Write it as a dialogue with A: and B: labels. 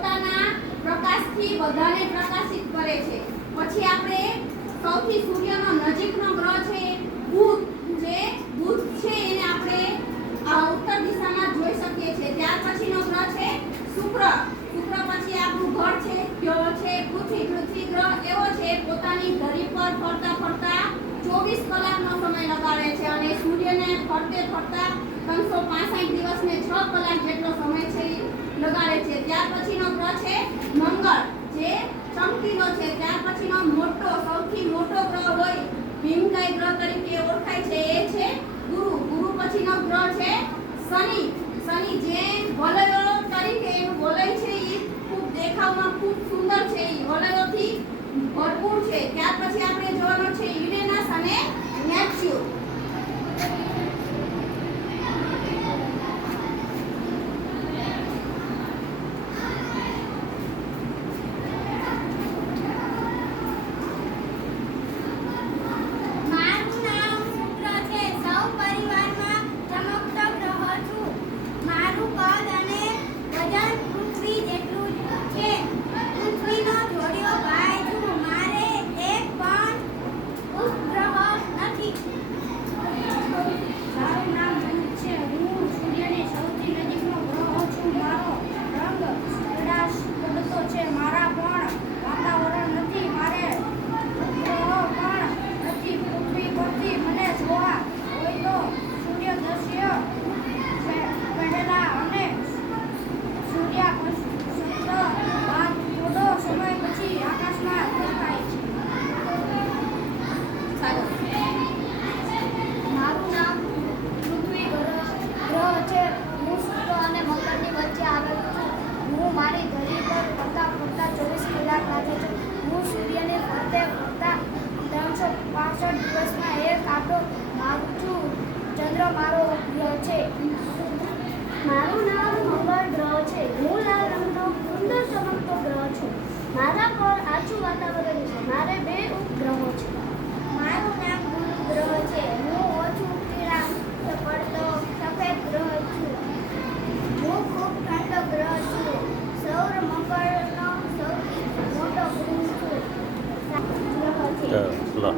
A: પોતાના પ્રકાશથી બધાને પ્રકાશિત કરે છે. પછી આપણે સૌથી સૂર્યનો નજીકનો ગ્રહ છે બુધ જે બુધ છે એને આપણે ઉત્તર દિશામાં જોઈ શકીએ છીએ. ત્યાર પછીનો ગ્રહ છે શુક્ર. શુક્ર પછી આપણું ઘર છે, ગ્રહ છે, પૃથ્વી. પૃથ્વી ગ્રહ એવો છે પોતાની ધરી પર ફરતા ફરતા ચોવીસ કલાકનો સમય લગાડે છે અને સૂર્યને ફરતે ફરતા ત્રણસો પાસઠ દિવસને છ કલાક જેટલો લગાડે છે. ત્યાર પછીનો ગ્રહ છે મંગળ. જે ચમકીલો છે. ત્યાર પછીનો મોટો, સૌથી મોટો ગ્રહ હોય ભીમકાય ગ્રહ તરીકે ઓળખાય છે. એ છે ગુરુ. ગુરુ પછીનો ગ્રહ છે શનિ. શનિ જે વલયો તરીકે એનું વલય છે. એ ખૂબ દેખાવમાં ખૂબ સુંદર છે એ વલયોથી ભરપૂર છે ત્યાર પછી આપણે જોવાનો છે યુરેનસ અને નેપચ્યુન
B: મારું નામ શુક્ર છે સૌ પરિવારમાં ચમકતો ગ્રહ છું મારું કદ અને વજન પૃથ્વી જેટલું જ છે પૃથ્વીનો જોડિયો ભાઈ છું મારે એક પણ ઉપગ્રહ નથી
C: મારું નામ બુધ છે હું સૂર્યની સૌથી નજીકનો ગ્રહ છું મારો રંગ પ્રકાશ પડતો છે મારા પણ વાતાવરણ નથી મારે ગ્રહ પણ નથી પૃથ્વી પરથી મને જોવા હોય તો સૂર્ય દ્રશ્ય છે- પહેલા અને સૂર્ય શુક્ર બાદ થોડો સમય પછી આકાશમાં દેખાય છે
D: મારું નામ પૃથ્વી ગ્રહ ગ્રહ છે હું શુક્ર અને મંગળની વચ્ચે આવેલું છું હું મારી ધરી પર ફરતા ફરતા ચોવીસ કલાક લાગે છે હું સૂર્યને ફરતે ફરતા
B: 的了